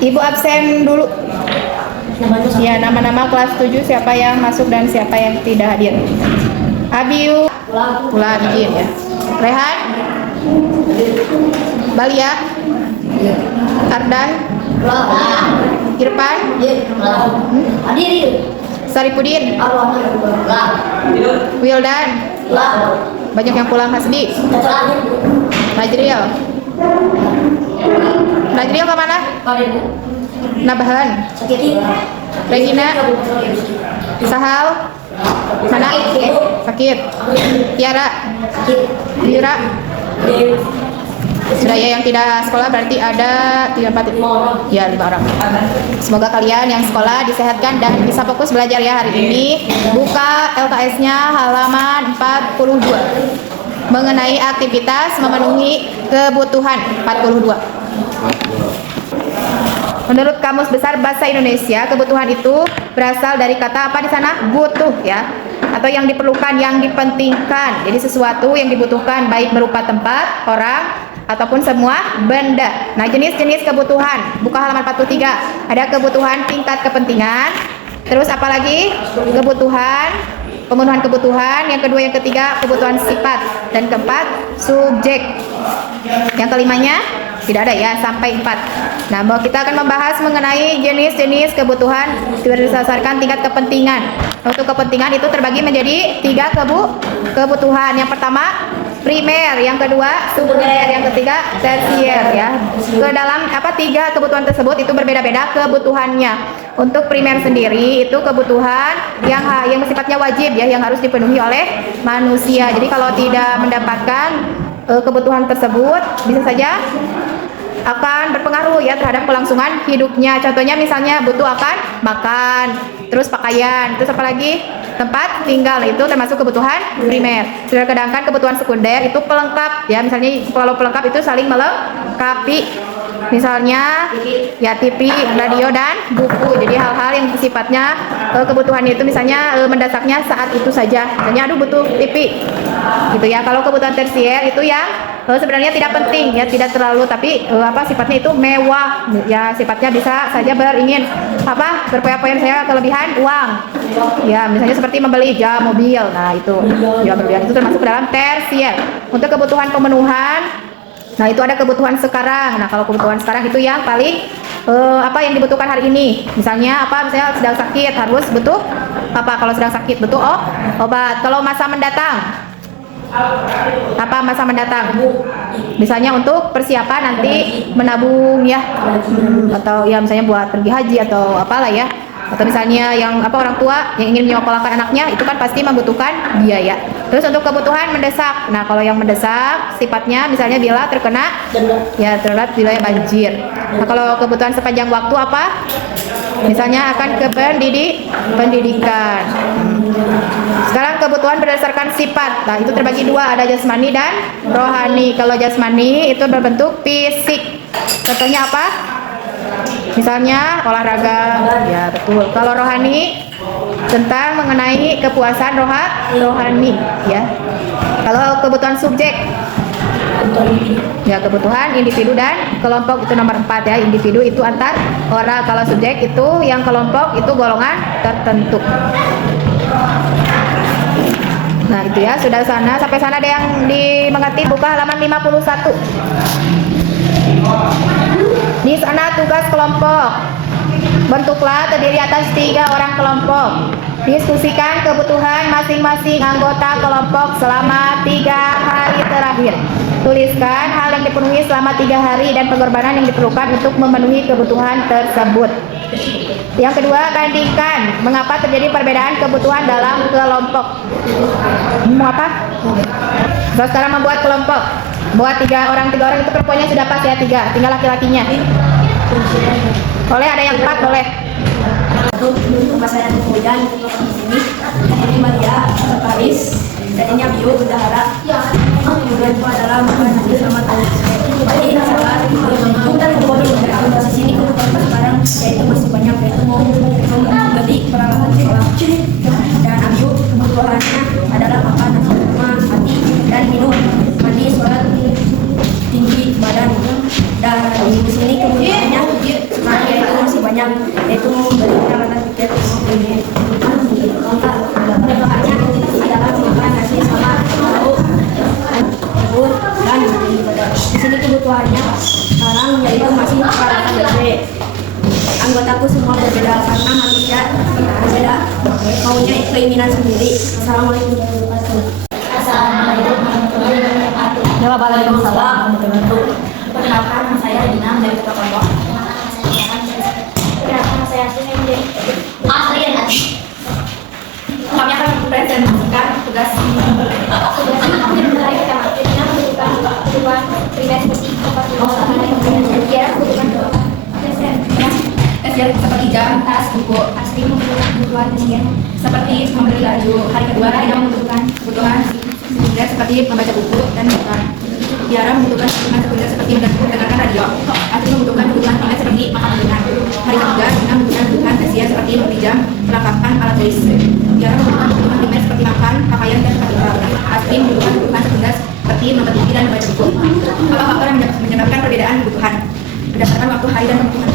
Ibu absen dulu. Ya, nama-nama kelas 7 siapa yang masuk dan siapa yang tidak hadir. Abiu pulang izin ya. Rehan, Balia, Ardan, Irfan, Saripudin, Wildan, banyak yang pulang. Hasbi, Najril, Najril kemana? Nabahan, Regina, Sahal, mana? Sakit. Tiara, Yura. Sudah ya, yang tidak sekolah berarti ada 3, 4, ya 5 orang. Semoga kalian yang sekolah disehatkan dan bisa fokus belajar ya hari ini. Buka LKS-nya halaman 42. Mengenai aktivitas memenuhi kebutuhan 42. Menurut Kamus Besar Bahasa Indonesia, kebutuhan itu berasal dari kata apa di sana? Butuh ya, atau yang diperlukan, yang dipentingkan. Jadi sesuatu yang dibutuhkan baik berupa tempat, orang, ataupun semua benda. Nah, jenis-jenis kebutuhan. Buka halaman 43. Ada kebutuhan tingkat kepentingan. Terus apalagi? Kebutuhan, pemenuhan kebutuhan. Yang kedua, yang ketiga, kebutuhan sifat. Dan keempat, subjek. Yang kelimanya tidak ada ya, sampai 4. Nah, kita akan membahas mengenai jenis-jenis kebutuhan berdasarkan tingkat kepentingan. Untuk kepentingan itu terbagi menjadi 3 kebutuhan. Yang pertama primer, yang kedua sekunder, yang ketiga tersier ya. Ke dalam 3 kebutuhan tersebut itu berbeda-beda kebutuhannya. Untuk primer sendiri itu kebutuhan yang sifatnya wajib ya, yang harus dipenuhi oleh manusia. Jadi kalau tidak mendapatkan kebutuhan tersebut bisa saja akan berpengaruh ya terhadap kelangsungan hidupnya. Contohnya misalnya butuh akan makan, terus pakaian, terus apalagi tempat tinggal, itu termasuk kebutuhan primer. Sedangkan kebutuhan sekunder itu pelengkap ya, misalnya kalau pelengkap itu saling melengkapi, misalnya ya TV, radio, dan buku. Jadi hal-hal yang sifatnya kebutuhan itu misalnya mendasarnya saat itu saja, misalnya aduh butuh TV gitu ya. Kalau kebutuhan tersier itu yang sebenarnya tidak penting ya, tidak terlalu, tapi sifatnya itu mewah ya, sifatnya bisa saja beringin berpoya-poya, saya kelebihan uang ya, misalnya seperti membeli mobil. Nah itu ya, berlebihan itu termasuk dalam tersier. Untuk kebutuhan pemenuhan, nah itu ada kebutuhan sekarang. Nah kalau kebutuhan sekarang itu yang paling yang dibutuhkan hari ini. Misalnya misalnya sedang sakit harus butuh kalau sedang sakit butuh obat. Kalau masa mendatang, masa mendatang misalnya untuk persiapan nanti menabung ya, atau ya misalnya buat pergi haji atau apalah ya, atau misalnya yang orang tua yang ingin menyekolahkan anaknya, itu kan pasti membutuhkan biaya. Terus untuk kebutuhan mendesak, nah kalau yang mendesak sifatnya misalnya bila terkena ya darurat wilayah banjir. Nah kalau kebutuhan sepanjang waktu misalnya akan ke pendidikan. Sekarang kebutuhan berdasarkan sifat. Nah itu terbagi 2, ada jasmani dan rohani. Kalau jasmani itu berbentuk fisik. Contohnya apa? Misalnya olahraga, ya betul. Kalau rohani tentang mengenai kepuasan rohani ya. Kalau kebutuhan subjek, ya kebutuhan individu dan kelompok, itu nomor 4 ya. Individu itu antar orang, kalau subjek itu yang kelompok itu golongan tertentu. Nah itu ya, sudah sampai sana ada yang dimengerti. Buka halaman 51. Di sana tugas kelompok. Bentuklah terdiri atas 3 orang kelompok. Diskusikan kebutuhan masing-masing anggota kelompok selama 3 hari terakhir. Tuliskan hal yang dipenuhi selama 3 hari dan pengorbanan yang diperlukan untuk memenuhi kebutuhan tersebut. Yang kedua, bandingkan mengapa terjadi perbedaan kebutuhan dalam kelompok. Sekarang membuat kelompok. Buat 3 orang itu perempuannya sudah pas ya, 3, tinggal laki-lakinya. Boleh ada yang 4 boleh. Saya kemudian ini Maria Paris, dan ini Abiu bendahara. Kemudian itu adalah makanan sama tahu. Jadi di sini kebutuhan sekarang yaitu masih banyak, yaitu mau membeli peralatan sekolah. Dan Abiu kebutuhannya adalah makan, rumah, mati, dan minum, mandi, sholat, tinggi badan. Dan di sini kebutuhannya banyak, yaitu memberi peralatan tiket ini. Kebutuhannya adalah makan nasi sama lauk, bubur, dan di sini kebutuhannya sekarang yaitu masih peralatan WC. Anggotaku semua berbeda karena manusia berbeda, maunya keinginan sendiri. Assalamualaikum warahmatullahi wabarakatuh. Waalaikumsalam. Perkenalkan, nama saya Dina dari Kota Pondok. Perkenalkan, saya Asri dari kami akan mempresentasikan tugas kami menarik kita kebutuhan primer seperti seperti jam, tas, buku. Asli membutuhkan kebutuhan seperti membeli baju. Hari kedua kita membutuhkan kebutuhan sekunder seperti membaca buku dan makan. Tiara membutuhkan kebutuhan sekunder seperti mendengarkan radio. Asli membutuhkan kebutuhan primer seperti makan ringan. Hari ketiga kita membutuhkan kebutuhan tersier seperti membeli jam, perlengkapan alat tulis. Tiara membutuhkan kebutuhan primer seperti makan, pakaian dan tempat tinggal. Asli membutuhkan kebutuhan sekunder seperti menonton TV dan membaca buku. Apa faktor yang menyebabkan perbedaan kebutuhan? Berdasarkan waktu, hari, dan kebutuhan